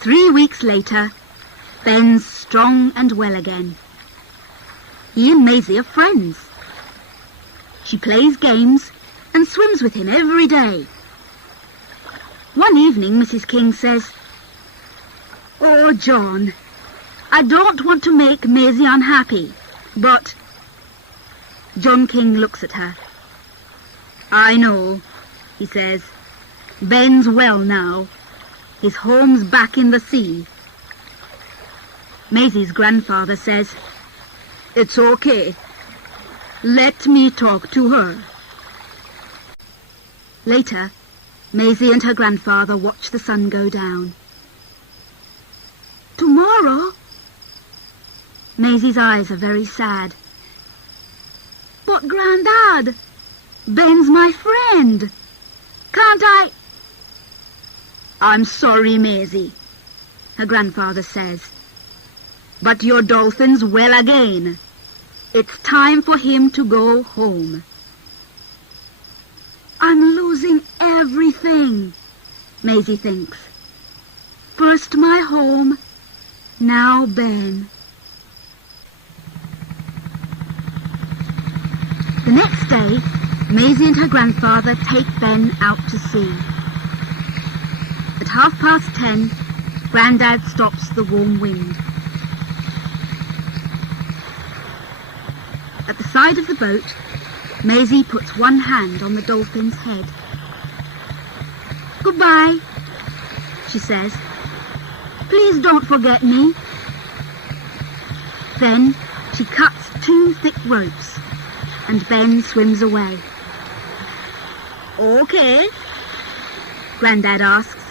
3 weeks later, Ben's strong and well again. He and Maisie are friends. She plays games and swims with him every day. One evening, Mrs. King says, "Oh, John, I don't want to make Maisie unhappy, but..." John King looks at her. "I know," he says. "Ben's well now. His home's back in the sea." Maisie's grandfather says, "It's okay. Let me talk to her." Later, Maisie and her grandfather watch the sun go down. "Tomorrow?" Maisie's eyes are very sad. "But, Grandad, Ben's my friend. Can't I..." "I'm sorry, Maisie," her grandfather says. "But your dolphin's well again. It's time for him to go home." "I'm losing everything," Maisie thinks. "First my home, now Ben." The next day, Maisie and her grandfather take Ben out to sea. At 10:30, Grandad stops the warm wind. At the side of the boat, Maisie puts one hand on the dolphin's head. "Goodbye," she says. "Please don't forget me." Then she cuts 2 thick ropes, and Ben swims away. "Okay?" Grandad asks.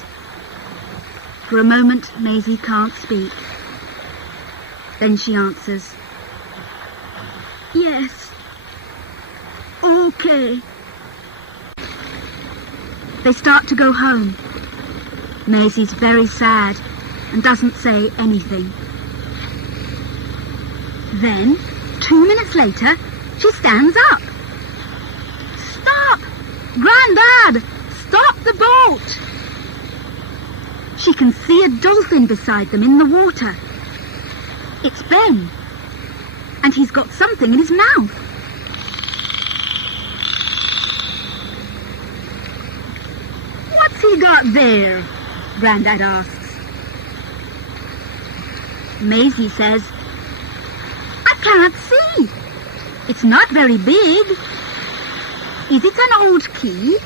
For a moment, Maisie can't speak. Then she answers, "Yes, okay." They start to go home. Maisie's very sad and doesn't say anything. Then, 2 minutes later, she stands up. "Stop! Grandad! Stop the boat!" She can see a dolphin beside them in the water. It's Ben, and he's got something in his mouth. "What's he got there?" Grandad asks. Maisie says, "I can't see. It's not very big. Is it an old key?"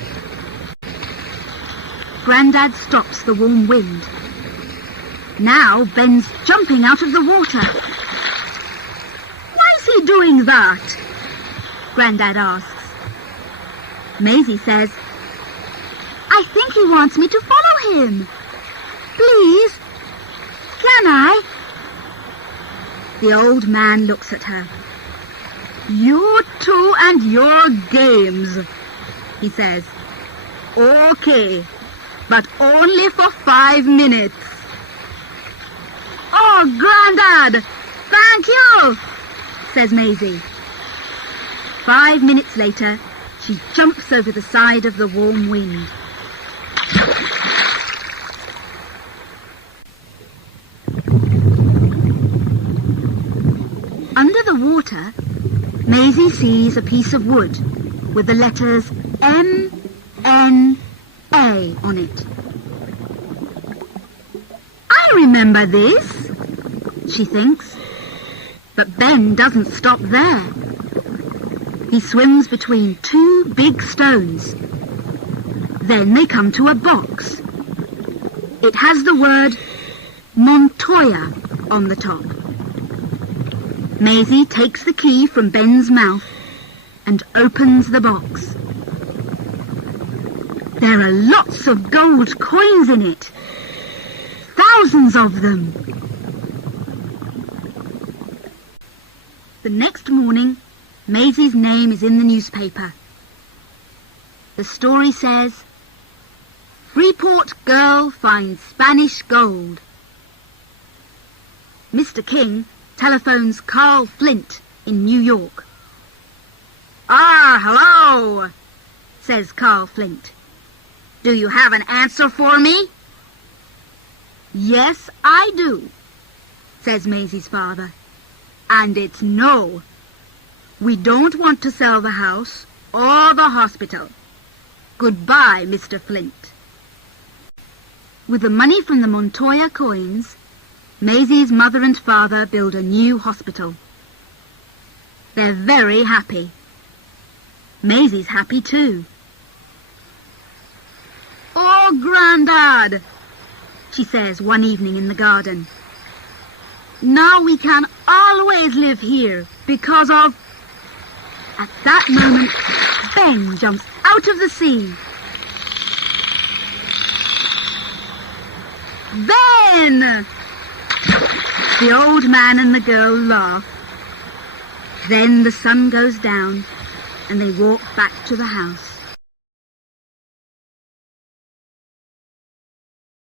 Grandad stops the warm wind. Now Ben's jumping out of the water. "Why is he doing that?" Grandad asks. Maisie says, "I think he wants me to follow him. Please, can I?" The old man looks at her. "You two and your games," he says. "Okay, but only for 5 minutes." "Oh, Grandad, thank you," says Maisie. 5 minutes later, she jumps over the side of the warm wind. Under the water, Maisie sees a piece of wood with the letters M-N-A on it. "I remember this," she thinks. But Ben doesn't stop there. He swims between 2 big stones. Then they come to a box. It has the word Montoya on the top. Maisie takes the key from Ben's mouth and opens the box. There are lots of gold coins in it. Thousands of them. The next morning, Maisie's name is in the newspaper. The story says, "Freeport girl finds Spanish gold." Mr. King telephones Carl Flint in New York. "Ah, hello," says Carl Flint. "Do you have an answer for me?" Yes, I do, says Maisie's father. And it's no. We don't want to sell the house or the hospital. Goodbye, Mr. Flint. With the money from the Montoya coins, Maisie's mother and father build a new hospital. They're very happy. Maisie's happy too. Oh, Grandad, she says one evening in the garden. Now we can always live here because of... At that moment, Ben jumps out of the sea. Ben! The old man and the girl laugh. Then the sun goes down and they walk back to the house.